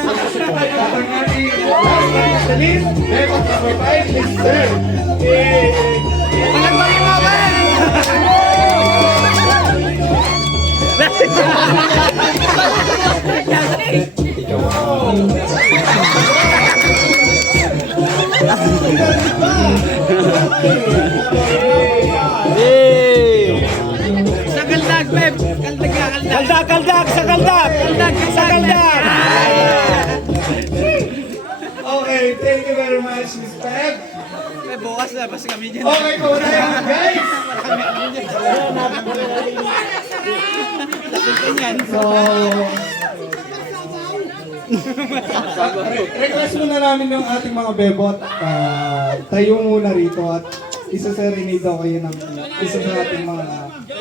Tatang ating last but not the least, Bebot number 5, Mr. Walang bali mo ba? Sa kaldag, Beb. Kaldag. Sa kaldag. Okay, thank you very much, Miss Pep. Bukas na, basta kami dyan. Okay, kung na yan, guys. So, request muna namin ng ating mga bebot. Tayo muna rito at isa-serenade daw kayo ng isa sa ating mga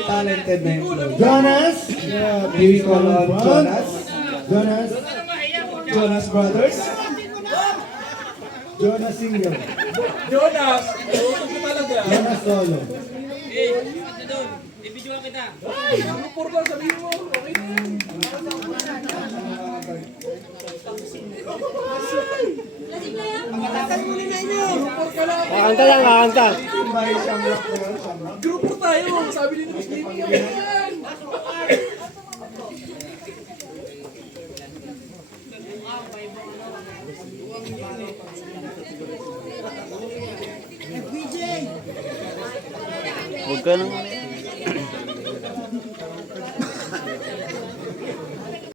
talented na employees. Jonas! Yeah, we call on Jonas! Jonas Brothers. Jonas Senior. Jonas! Uusap ko talaga. Jonas Solo. Ano purba sabihin mo? Okay na yan. Kakanta lang, kakanta. May shamrock na yun, shamrock. Grupo tayo. Sabi nito Miss Kimi. Yan. Huwag ka nang...